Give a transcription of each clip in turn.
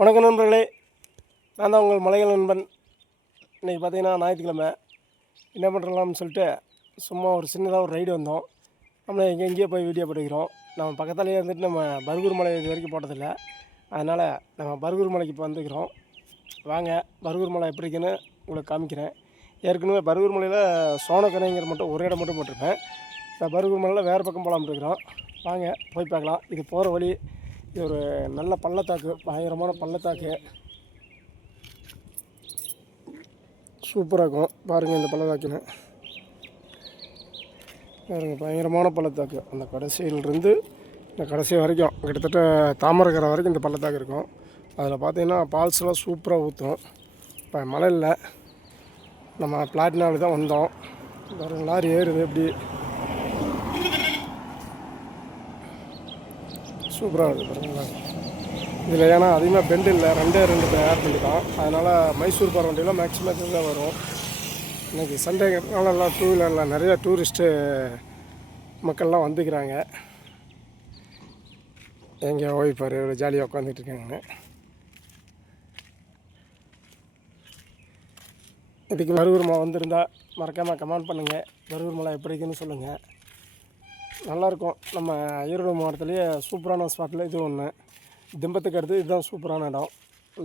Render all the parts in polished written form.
வணக்கம் நண்பர்களே, நான் தான் உங்கள் மலைகள் நண்பன். இன்றைக்கி பார்த்தீங்கன்னா ஞாயிற்றுக்கிழமை. என்ன பண்ணுறலாம்னு சொல்லிட்டு சும்மா ஒரு சின்னதாக ஒரு ரைடு வந்தோம். நம்ம எங்கேயோ போய் வீடியோ போட்டுக்கிறோம். நம்ம பக்கத்துலேயே இருந்துட்டு நம்ம பர்கூர் மலை இது வரைக்கும் போட்டதில்லை. அதனால் நம்ம பர்கூர் மலைக்கு இப்போ வந்துக்கிறோம். வாங்க பர்கூர் மலை எப்படி இருக்குன்னு உங்களுக்கு காமிக்கிறேன். ஏற்கனவே பர்கூர் மலையில் சோனக்கரைங்கிற மட்டும் ஒரு இடம் மட்டும் போட்டிருப்பேன். இப்போ பர்கூர் மலையில் வேறு பக்கம் போகலாம்னு இருக்கிறோம். வாங்க போய் பார்க்கலாம். இது போகிற வழி. இது ஒரு நல்ல பள்ளத்தாக்கு, பயங்கரமான பள்ளத்தாக்கு, சூப்பராக இருக்கும். பாருங்கள் இந்த பள்ளத்தாக்குன்னு பாருங்கள், பயங்கரமான பள்ளத்தாக்கு. அந்த கடைசியிலிருந்து இந்த கடைசி வரைக்கும் கிட்டத்தட்ட தாமரைக்கரை வரைக்கும் இந்த பள்ளத்தாக்கு இருக்கும். அதில் பார்த்தீங்கன்னா ஃபால்ஸ்லாம் சூப்பராக ஊற்றும். இப்போ மழை இல்லை, நம்ம பிளாட்டினாவில் தான் வந்தோம். பாருங்கள் லாரி ஏறுது, எப்படி சூப்பராக இருக்குது பாருங்களா. இதில் ஏன்னா அதிகமாக பெண்டு இல்லை, ரெண்டு ஏர் பெண்டு தான். அதனால் மைசூர் போகிற வண்டியெலாம் மேக்ஸிமம் இதுதான் வரும். இன்றைக்கி சண்டேங்கிறதுனால எல்லாம் டூ வீலரில் நிறையா டூரிஸ்ட்டு மக்கள்லாம் வந்துக்கிறாங்க. எங்கே ஓய்ப்பார் இவ்வளோ ஜாலியாக உட்காந்துட்டு இருக்காங்கன்னு. இதுக்கு பர்கூர் மலை வந்திருந்தால் மறக்காமல் கமெண்ட் பண்ணுங்கள். பர்கூர் மலை எப்படி இருக்குன்னு சொல்லுங்கள். நல்லாயிருக்கும். நம்ம ஈரோடு மாவட்டத்துலேயே சூப்பரான ஸ்பாட்டில் இது ஒன்று. திம்பத்துக்கு அடுத்து இதுதான் சூப்பரான இடம்.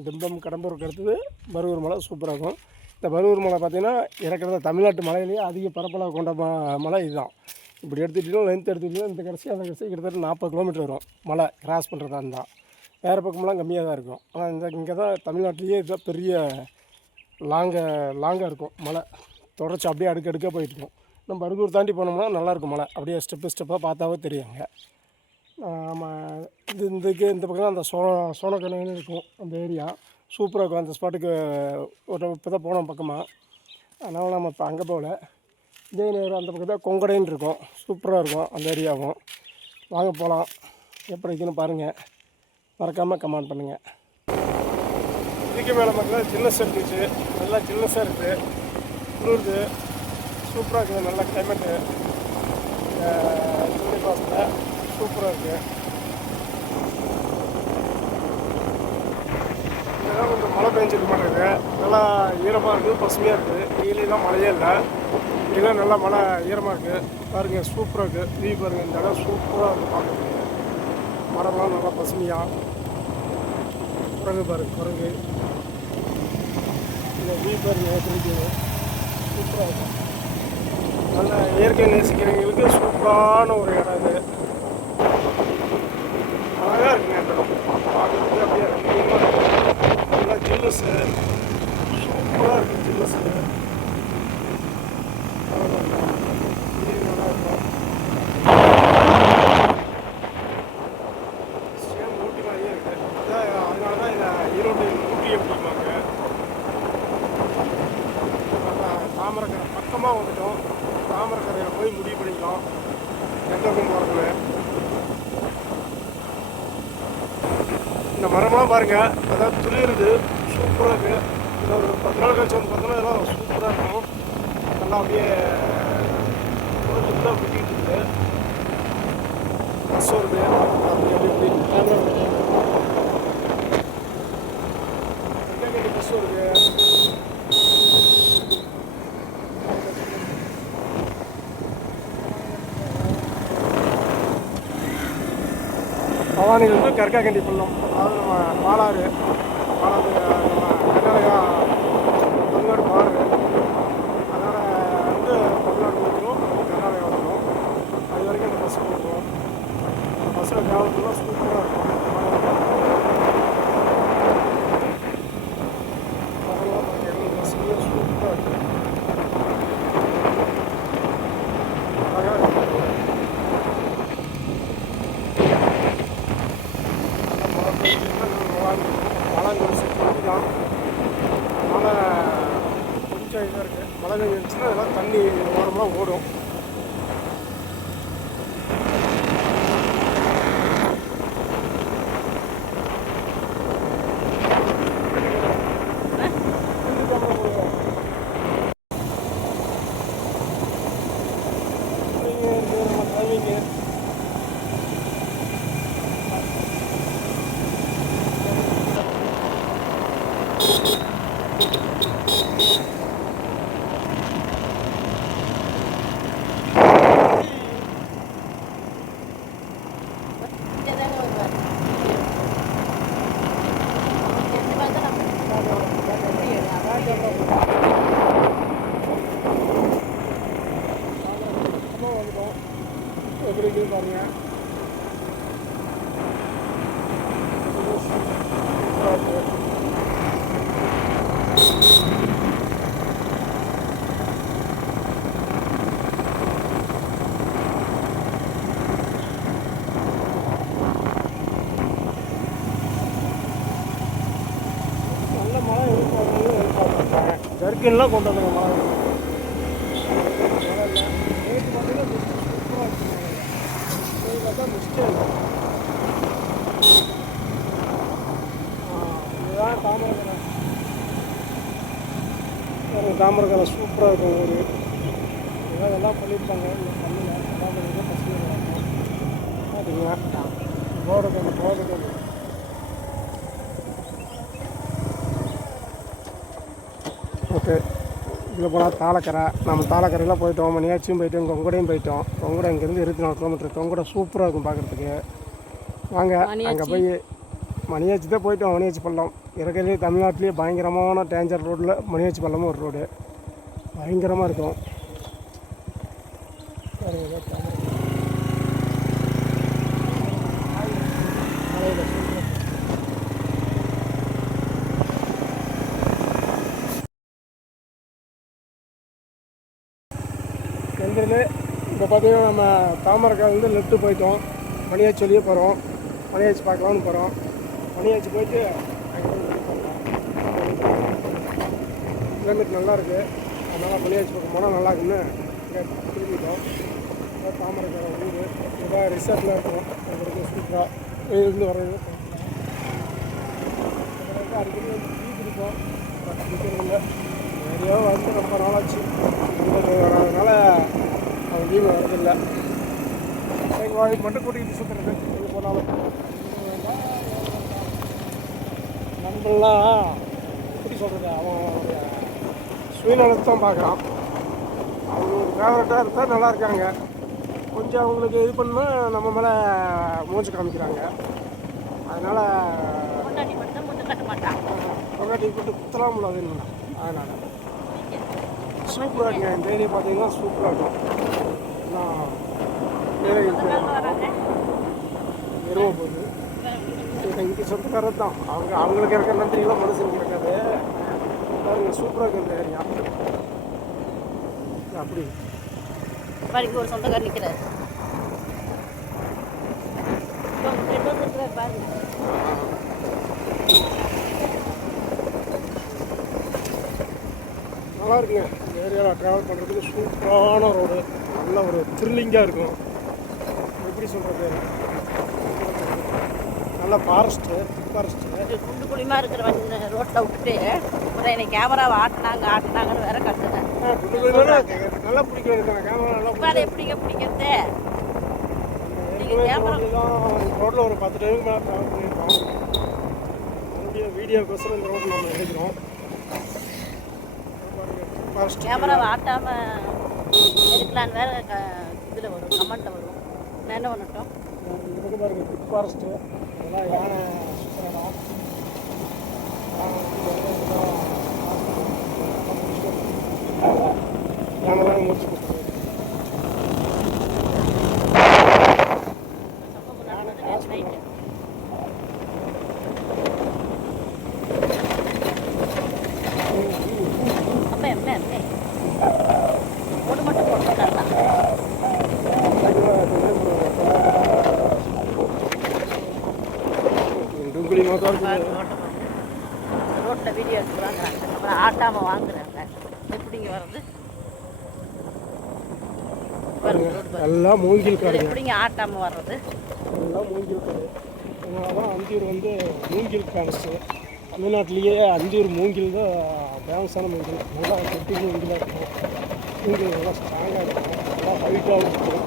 திம்பம் கடம்பூருக்கு அடுத்தது பர்கூர் மலை சூப்பராக இருக்கும். இந்த பர்கூர் மலை பார்த்திங்கன்னா இருக்கிறத தமிழ்நாட்டு மலையிலேயே அதிக பரப்பளவு கொண்ட மலை இதுதான். இப்படி எடுத்துக்கிட்டோம், லென்த் எடுத்துக்கிட்டோம், இந்த கடைசி அந்த கடைசி கிட்டத்தட்ட 40 கிலோமீட்டர் வரும். மலை கிராஸ் பண்ணுறதா இருந்தால் வேறு பக்கமெல்லாம் கம்மியாக தான் இருக்கும். ஆனால் இங்கே தான் தமிழ்நாட்டிலேயே இதுதான் பெரிய லாங்காக இருக்கும். மலை தொடர்ச்சி அப்படியே அடுக்கடுக்காக போயிட்டுருக்கும். நம்ம பர்கூர் தாண்டி போனோம்னா நல்லாயிருக்கும். மலை அப்படியே ஸ்டெப்பாக பார்த்தாவே தெரியுங்க. நம்ம இந்த பக்கம் தான் அந்த சோனக்கரைன்னு இருக்கும். அந்த ஏரியா சூப்பராக இருக்கும். அந்த ஸ்பாட்டுக்கு இப்போ தான் போனோம் பக்கமாக. அதனால் நம்ம இப்போ அங்கே போகல. இதே நேரம் அந்த பக்கம் தான் கொங்கடைன்னு இருக்கும். சூப்பராக இருக்கும் அந்த ஏரியாவும். வாங்க போகலாம். எப்படி இருக்குன்னு பாருங்கள். மறக்காமல் கமெண்ட் பண்ணுங்கள். இதுக்கு மேலே பார்த்தீங்கன்னா சில்னஸாக இருந்துச்சு. நல்லா சில்னஸாக இருக்குது, குளிருது, சூப்பராக இருக்குது. நல்ல கிளைமேட்டு ஜூலை மாதத்தில் சூப்பராக இருக்குது. இதெல்லாம் கொஞ்சம் மழை பெஞ்சிருக்க மாட்டேங்குது. நல்லா ஈரமாக இருக்குது, பசுமையாக இருக்குது. வெயிலாம் மழையே இல்லை, இதெல்லாம் நல்லா மழை ஈரமாக இருக்குது. பாருங்கள் சூப்பராக இருக்குது. வியூ பாருங்கள், இந்த இடம் சூப்பராக இருக்குது பார்க்குறதுக்கு. மரம்லாம் நல்லா பசுமையாக. குரங்கு பாருங்கள், குரங்கு. இந்த வியூ பாருங்கள் எப்படி சூப்பராக இருக்கும். நல்ல இயற்கை நேசிக்கிறவங்களுக்கு சூப்பரான ஒரு இடம் இது. அழகாக இருக்குங்க இந்த இடம் பார்க்குறதுக்கு. அப்படியே நல்லா ஜில்லுஸு சூப்பராக இருக்குது. ஜில்லுஸு நல்லா இருக்கும். சேம் ஊட்டி மாதிரியே இருக்குது. அதான் அதனால தான் இதை ஈரோடு ஊட்டி அப்படிம்பாங்க. தாமரைக்கரை பக்கமாக வந்துட்டோம். தாமரைக்கரையில் போய் முடிவு பண்ணிக்கலாம் எங்கே போகிறதுல. இந்த மரம்லாம் பாருங்கள், அதாவது துளிருது, சூப்பராக இருக்குது. இதில் ஒரு 10 நாள் கழிச்சு வந்து பார்த்தோன்னா இதெல்லாம் சூப்பராக இருக்கும். நல்லா அப்படியே துளாக குட்டிக்கிட்டு இருக்குது. பஸ் வருது, அப்படி அப்படி பஸ் வருது. பவானிலேருந்து கர்காக்கண்டி பள்ளம், அதாவது நம்ம பாலாறு நம்ம கர்நாடகா தமிழ்நாடு பாரு. அதனால் வந்து தமிழ்நாடு வந்துடும், கர்நாடகா வந்துடும். அது வரைக்கும் அந்த பஸ்ஸு போடுவோம். பஸ்ஸில் ட்ராவல்ஸ்லாம் சூப்பராக இருக்கும். பஸ்ஸுலேயே சூப்பராக இருக்கும். அழகாக இருக்கும். மழை செஞ்சுக்கலாம். மழை கொஞ்சம் இதாக இருக்குது. மழை பெஞ்சிருச்சுன்னா அதெல்லாம் தண்ணி ஓரமாக ஓடும். எப்படி இருக்குது பாருங்க. நல்ல மழை எதிர்பார்க்குறேன். ஜர்க்கின்லாம் கொண்டு வந்தாங்க மழை. நேற்று பார்த்தீங்கன்னா சூப்பராக இருக்குது. பார்த்தா மிஸ்டே இல்லை. இதுதான் தாமரக்கரை. தாமரக்கரை சூப்பராக இருக்கும். ஊர் ஏதாவது எல்லாம் பண்ணியிருப்பாங்க. இல்லை பண்ணல எல்லாம் பண்ணிட்டு பசங்க பார்த்தீங்களா போகிறதுக்கு ஓகே. இதில் போனால் தாளக்கரை. நம்ம தாளக்கரையில் போயிட்டோம். மணியாச்சியும் போயிட்டோம். கொங்கடையும் போயிட்டோம். கொங்கடை இங்கேருந்து 24 கிலோமீட்டர். கொங்கடை சூப்பராக இருக்கும் பார்க்குறதுக்கு. வாங்க அங்கே போய் மணியாச்சி தான் போயிட்டோம். மணியாச்சி பள்ளம் இருக்கிறதுலே தமிழ்நாட்டிலேயே பயங்கரமான டேஞ்சர் ரோட்டில் மணியாச்சி பள்ளமும் ஒரு ரோடு பயங்கரமாக இருக்கும். எங்கிருந்து இப்போ பார்த்தீங்கன்னா நம்ம தாமரைக்காய் லெஃப்ட்டு போயிட்டோம். மணியாச்சி வெளியே போகிறோம். மணியாச்சி பார்க்கலான்னு போகிறோம். மணியாச்சி போயிட்டு அங்கே கிளைமேட் நல்லா இருக்குது. அதனால் மணியாச்சி பக்கம் போனால் நல்லா இருக்குன்னு இங்கே திரும்பிட்டோம். தாமரைக்காய் ஊர் இதாக ரிசார்ட்டில் இருக்கும். எங்களுக்கு சூப்பராக இருந்து வர்றது அடிக்கடி வந்து டீ குடிப்போம். குடிக்கிறதில்ல நிறையா வந்து ரொம்ப நாளாச்சு வராதனால அவன் லீவு வரதில்லை. எங்கள் வாய்ப்பு மட்டும் கூட்டிகிட்டு சுற்றுறது எங்கே போனாலும். நண்பர்கள்லாம் எப்படி சொல்கிறது, அவனுடைய சுயநலத்தை தான் பார்க்குறான். அவங்க ஒரு ஃபேவரட்டாக இருந்தால் நல்லா இருக்காங்க. கொஞ்சம் அவங்களுக்கு இது பண்ணால் நம்ம மேலே மூச்சு காமிக்கிறாங்க. அதனால் பொண்டாட்டி போட்டு குத்தலாம் முடியாதுன்னு. அதனால் சூப்பராக இருக்குங்க. இந்த ஏரியா பார்த்தீங்கன்னா சூப்பராக இருக்கும். நான் வேலை எருவ போகுது. இங்கே சொந்தக்காரர் தான். அவங்களுக்கு இருக்கிற நன்றியெல்லாம் மனுஷனுக்கு இருக்காது. பாருங்க சூப்பராக இருக்குது இந்த ஏரியா. அப்படி ஒரு சொந்தக்காரர் நிற்கிறார். நல்லா இருக்குங்க. இந்த ஏரியாவில் ட்ராவல் பண்ணுறதுக்கு சூப்பரான ரோடு. நல்ல ஒரு த்ரில்லிங்காக இருக்கும். எப்படி சொல்கிறது, நல்ல ஃபாரஸ்ட்டு குண்டு குழிமா இருக்கிற ரோட்டில் விட்டுட்டு அப்புறம் என்னை கேமராவை ஆட்டினாங்கன்னு வேற கற்றுனேன். நல்லா பிடிக்கும் எனக்கு கேமரா. நல்லா அதை எப்படிங்க பிடிக்கிறது? நீங்கள் கேமரா ரோட்டில் ஒரு 10 டைமுக்கு மேலே ட்ராவல் பண்ணியிருக்கோம். மறுபடியும் வீடியோக்கோசரம் இந்த ரோட்டில் நம்ம எடுக்கிறோம். கேமராவை ஆட்டாமல் எடுக்கலான்னு வேற இதில் வரும், கமெண்ட்டில் வரும். நான் என்ன பண்ணட்டும்? இதுக்கு பாருங்க பிக் ஃபாரஸ்ட்டு. அதெல்லாம் யானை சுற்றுறோம். யானை தான் முடிச்சு கொடுத்துருவோம். போட்டு மட்டும் போட்டுருக்காங்களா? ரோட்டில் வீடியோ எடுத்து வாங்குறாங்க, அப்புறம் ஆட்டாமல் வாங்குறாங்க. எப்படிங்க வர்றது? எல்லாம் மூங்கில் கடை. எப்படிங்க ஆட்டாமல் வர்றது? எல்லாம் மூங்கில் கடை. அதனால தான் அந்தியூர் வந்து மூங்கில் ஃபேமஸ்ஸு. தமிழ்நாட்டிலேயே அந்தியூர் மூங்கில் தான் ஃபேமஸான மூங்கில். நல்லா கெட்டி மூங்கிலாக இருக்கும். மூங்கில் நல்லா ஸ்ட்ராங்காக இருக்கும். நல்லா ஹைட்டாகவும் இருக்கும்.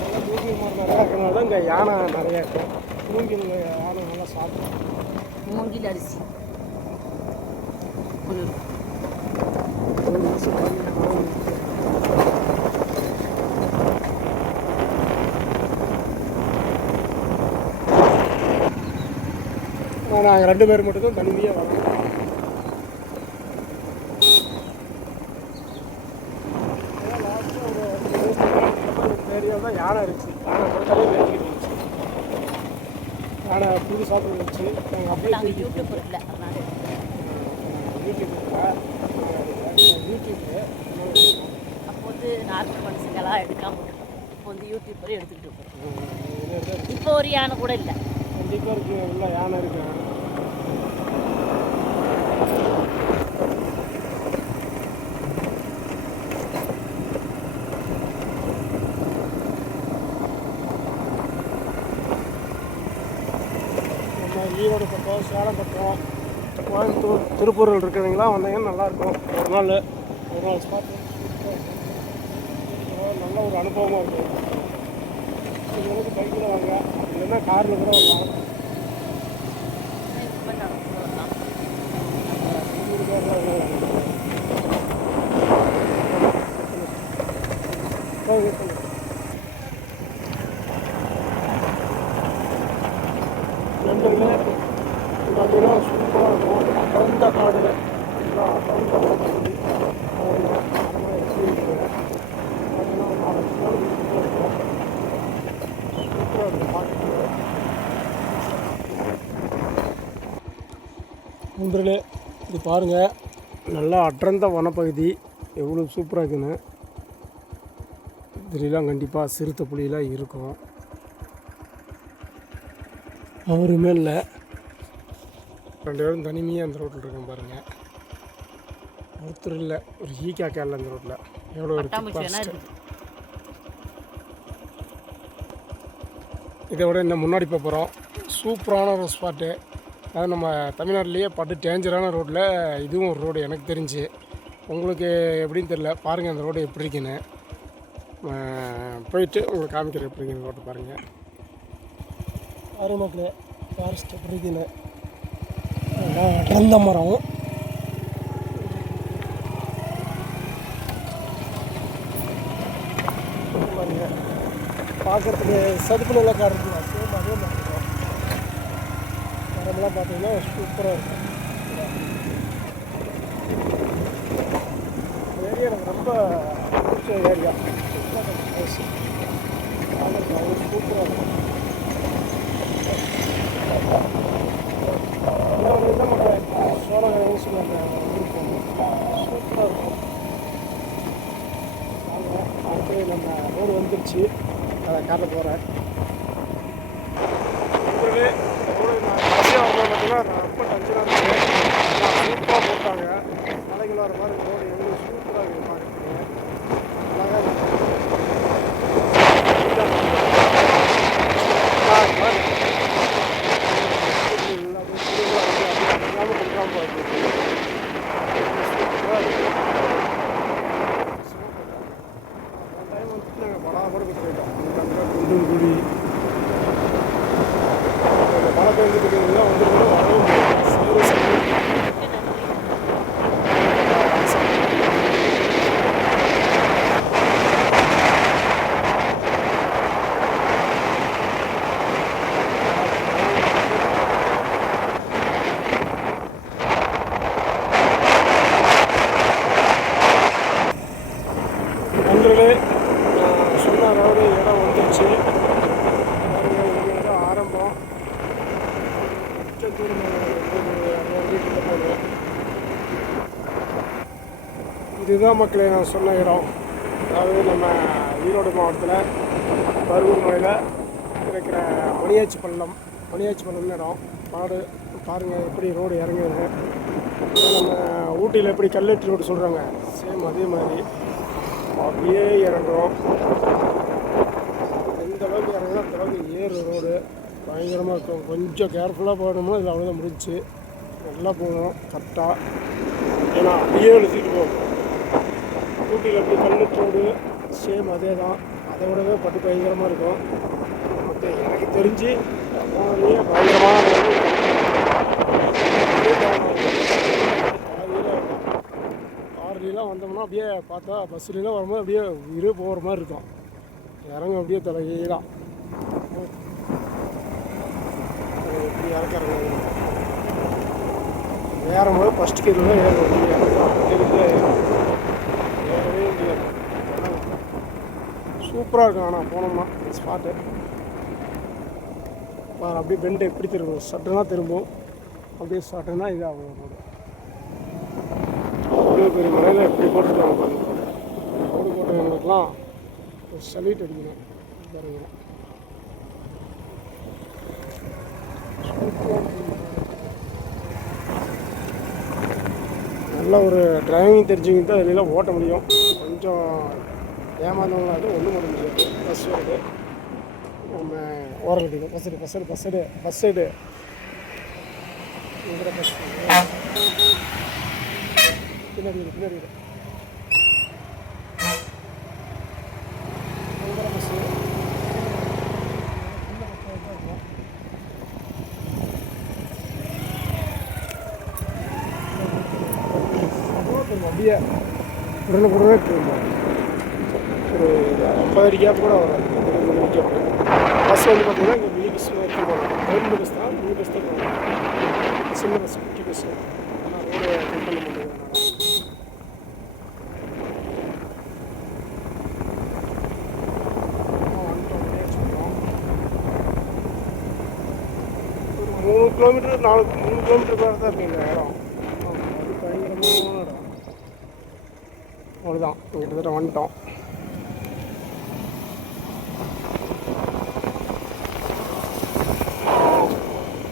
நல்லா மூங்கில் மரம் நிறையா இருக்கிறனால தான் இங்கே யானை நிறையா இருக்கும். மூங்கில் யானை நல்லா சாப்பிடும். மூங்கில் அரிசி 30 இருக்கும். ஒரு மாதம் நாங்கள் 2 பேர் மட்டும்தான் தனிமையாக வரோம். ஏரியாவில் தான் யானை இருந்துச்சு. யானை பார்த்தாலே வேண்டிக்கிட்டு இருந்துச்சு. யானை புது சாப்பிட வச்சு நாங்கள் அப்படியே நாங்கள் யூடியூப் இல்லை, அதனால யூடியூப்பு அப்போ வந்து நார்மல் மனுஷங்களாம் எடுக்காமல் விட்டுருக்கோம். இப்போ வந்து யூடியூப் வரை எடுத்துக்கிட்டு இருக்கோம். இப்போ ஒரு யானை கூட இல்லை. கண்டிப்பாக இருக்குது. உள்ள யானை இருக்கு. நம்ம ஈரோடு பக்கம், சேலம் பக்கம், கோயம்புத்தூர், திருப்பூரில் இருக்கிறவங்களாம் வந்தீங்கன்னா நல்லாயிருக்கும். ஒரு நாள் ஸ்பாட் நல்ல ஒரு அனுபவமாக இருக்கும். இது வந்து பைக்கில் வாங்க, இல்லைன்னா காரில் கூட வரலாம். நண்பர்களே, பார்த்தீங்கன்னா சூப்பராக இருக்கும். பரந்த காடு நண்பர்களே, இது பாருங்கள், நல்லா அடர்ந்த வனப்பகுதி எவ்வளோ சூப்பராக இருக்குன்னு. இதுலாம் கண்டிப்பாக சிறுத்தை புலியெலாம் இருக்கும். அவருமே இல்லை, 2 பேரும் தனிமையாக அந்த ரோட்டில் இருக்கேன் பாருங்கள். ஒருத்தர் இல்லை, ஒரு ஈக்காக்கா இல்லை அந்த ரோட்டில். எவ்வளோ இருக்குது. இதை விட இன்னும் முன்னாடி போகிறோம். சூப்பரான ஒரு ஸ்பாட்டு. அதாவது நம்ம தமிழ்நாட்டிலேயே பட்டு டேஞ்சரான ரோட்டில் இதுவும் ஒரு ரோடு எனக்கு தெரிஞ்சு. உங்களுக்கு எப்படின்னு தெரியல. பாருங்கள் அந்த ரோடு எப்படி இருக்குன்னு. போயிட்டு உங்களுக்கு காமிக்கிறேன் எப்படி இருக்குன்னு ரோட்டு பாருங்கள். மக்களே, ஃபாரஸ்ட் எப்படி இருக்குன்னு. அடர்ந்த மரம். பாருங்கள், பார்க்குறதுக்கு சதுப்பு நில காடு இருக்குல்ல, சேம் அதே மாதிரி இருக்கும். மரம்லாம் பார்த்தீங்கன்னா சூப்பராக இருக்கும். இந்த ஏரியா எனக்கு ரொம்ப பிடிச்ச ஏரியா. சூப்பராக இருக்கும். சோழகரைன்னு சொல்லுவாங்க, இருக்கும். சூப்பராக இருக்கும். அடுத்து நம்ம ரோடு வந்துருச்சு. அதை காட்ட போகிறேன். பார்த்தீங்கன்னா ரொம்ப டென்ஷனாக இருக்குது. சூப்பராக போட்டாங்க. மலைகள் வர மாதிரி ரோடு எவ்வளோ சூப்பராக இருக்குது பார்க்குறதுக்கு. அழகாக இருக்குது. டைம் வந்துட்டு நாங்கள் படாபடுக்கு போயிட்டோம். குண்டுங்குடி மழை பெய்ஞ்சிட்டு இருக்கிறதுலாம் வந்துருக்கணும். வரவும் நண்பர்களே, சொன்ன ரோடு இடம் வந்துருச்சு. ஆரம்பம் வீட்டில் போகணும். இதுதான் மக்களே நான் சொன்ன இடம். அதாவது நம்ம ஈரோடு மாவட்டத்தில் பருவூர் மலையில் இருக்கிற மணியாச்சி பள்ளம்னு இடம். பாருங்கள் எப்படி ரோடு இறங்குது. நம்ம ஊட்டியில் எப்படி கல்லெட்டு ரோடு சொல்கிறாங்க, சேம் அதே மாதிரி அப்படியே இறங்குறோம். எந்த அளவுக்கு இறங்குனா அந்த அளவுக்கு ஏறு ரோடு பயங்கரமாக இருக்கும். கொஞ்சம் கேர்ஃபுல்லாக போகணும்னா இதில் அவ்வளோதான் முடிஞ்சு. நல்லா போகணும் கரெக்டாக, ஏன்னா அப்படியே எழுதிட்டு போகும். ஊட்டியில் எப்படி கல்லெட்டு ரோடு சேம் அதே தான். அதை விடவே பட்டு பயங்கரமாக இருக்கும். நமக்கு எனக்கு தெரிஞ்சு போனதுலேயே பயங்கரமான பார்த்தா பஸ்ஸுலாம் வரும்போது அப்படியே உயிரே போகிற மாதிரி இருக்கும். இறங்க அப்படியே தலையீடாக எப்படி இறக்குறாங்க ஏறும்போது ஃபஸ்ட் கீரில் தான் ஏறவே முடியாது. சூப்பராக இருக்கும். ஆனால் போனோம்னா ஸ்பாட்டு அப்படியே பெண்டு எப்படி திரும்பும், சட்டுனா திரும்பும், அப்படியே சட்டுனா இதாகும். அவ்வளோ பெரிய மலையில் எப்படி போட்டுருக்காங்க ரோடு போட்டவங்களுக்குலாம் ஒரு சல்யூட் அடிக்கணும். பாருங்க நல்ல ஒரு டிரைவிங் தெரிஞ்சுக்கிட்டு தான் வெளியில் ஓட்ட முடியும். கொஞ்சம் ஏமாந்தவங்களாவது ஒன்றும் பண்ண முடியாது. பஸ் வருது, நம்ம ஓரம் கட்டிடும். பஸ் சைடு பஸ் பின்னாடி பஸ்ஸு அப்படியே உடனே ஒரு 50 அடி கேப் கூட வராது. பஸ் வந்து பார்த்தீங்கன்னா இங்கே மினி பஸ் வரைக்கும் போகலாம். கவர்மெண்ட் பஸ் தான், மினி பஸ் தான் போகலாம். சின்ன பஸ், குட்டி பஸ்ஸு. ஆனால் ரோடு கட் பண்ண முடியாது. ஒரு 3 கிலோமீட்டர் 3 கிலோமீட்டர் மேலே தான் இருக்குது இந்த இடம். அது பயங்கரமான இடம். அவ்வளோதான், கிட்டத்தட்ட வந்துட்டோம்.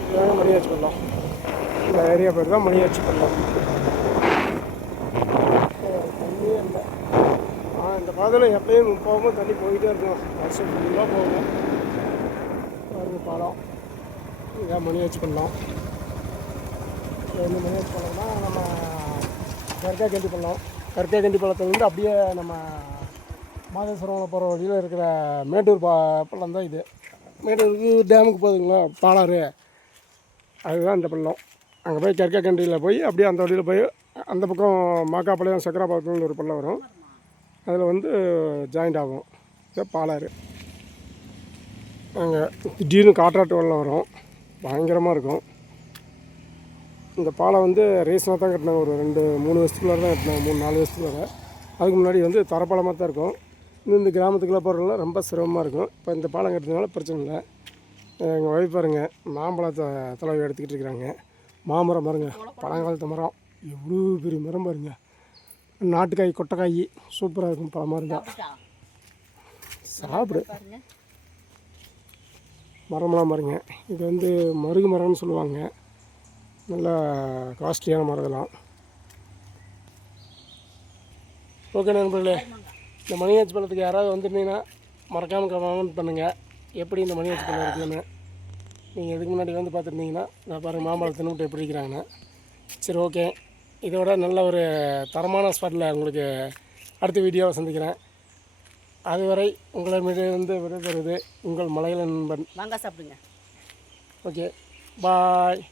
இதுதான் மணியாச்சி பள்ளம். இந்த ஏரியா பேர் தான் மணியாச்சி பள்ளம். தண்ணியே இல்லை. இந்த பாதையில் எப்பயும் போகும்போது தண்ணி போயிட்டே இருக்கும். வருஷம் ஃபுல்லாக போகும். பாருங்க பாலம். இதுதான் மணியாச்சி பள்ளம். இந்த மணியாச்சி பள்ளம்னா நம்ம கர்காகண்டி பள்ளம். கர்காகண்டி பள்ளத்துலேருந்து அப்படியே நம்ம மாதேஸ்வரம் போகிற வழியில் இருக்கிற மேட்டூர் பள்ளம் தான் இது. மேட்டூருக்கு டேமுக்கு போகுதுங்களா பாலாறு, அதுதான் இந்த பள்ளம். அங்கே போய் கர்காகண்டியில் போய் அப்படியே அந்த வழியில் போய் அந்த பக்கம் மாக்காப்பாளையம் சக்கராபாளையம்னு ஒரு பள்ளம் வரும். அதில் வந்து ஜாயிண்ட் ஆகும். இது பாலாறு. அங்கே திடீர்னு காற்றாட்டு வெள்ளம் வரும், பயங்கரமாக இருக்கும். இந்த பாலம் வந்து ரீசனாக தான் கட்டினாங்க. ஒரு 2-3 வருஷத்துக்குள்ளார தான் கட்டினாங்க, 3-4 வருஷத்துக்குள்ளார. அதுக்கு முன்னாடி வந்து தரப்பாலமாக தான் இருக்கும். இன்னும் இந்த கிராமத்துக்குள்ளே போகிறதுலாம் ரொம்ப சிரமமாக இருக்கும். இப்போ இந்த பாலம் கட்டினால பிரச்சனை இல்லை. எங்கள் ஒய்ஃப் பாருங்க மாம்பழத்தை தலைவை எடுத்துக்கிட்டு இருக்கிறாங்க. மாமரம் பாருங்க, பழங்காலத்து மரம், எவ்வளோ பெரிய மரம் பாருங்க. நாட்டுக்காய், கொட்டைக்காய் சூப்பராக இருக்கும். பழமாக இருந்தால் சாப்பிடு. மரமெல்லாம் பாருங்க, இது வந்து மருகு மரம்னு சொல்லுவாங்க. நல்லா காஸ்ட்லியான மரம் இதெல்லாம். ஓகே நண்பர்களே, இந்த மணியாச்சி பள்ளத்துக்கு யாராவது வந்துருந்தீங்கன்னா மறக்காமல் கமெண்ட் பண்ணுங்கள் எப்படி இந்த மணியாச்சி பள்ளம் இருக்குதுன்னு. நீங்கள் இதுக்கு முன்னாடி வந்து பார்த்துருந்தீங்கன்னா நான் பாருங்கள் மாம்பழத்தை தின்னுட்டு எப்படி இருக்கிறாங்கன்னு. சரி ஓகே, இதோட நல்ல ஒரு தரமான ஸ்பாட்டில் உங்களுக்கு அடுத்த வீடியோவை சந்திக்கிறேன். அதுவரை உங்களிடமிருந்து விடைபெறுவது உங்கள் மலையில நண்பன். வாங்க சாப்பிடுங்க. ஓகே, பாய்.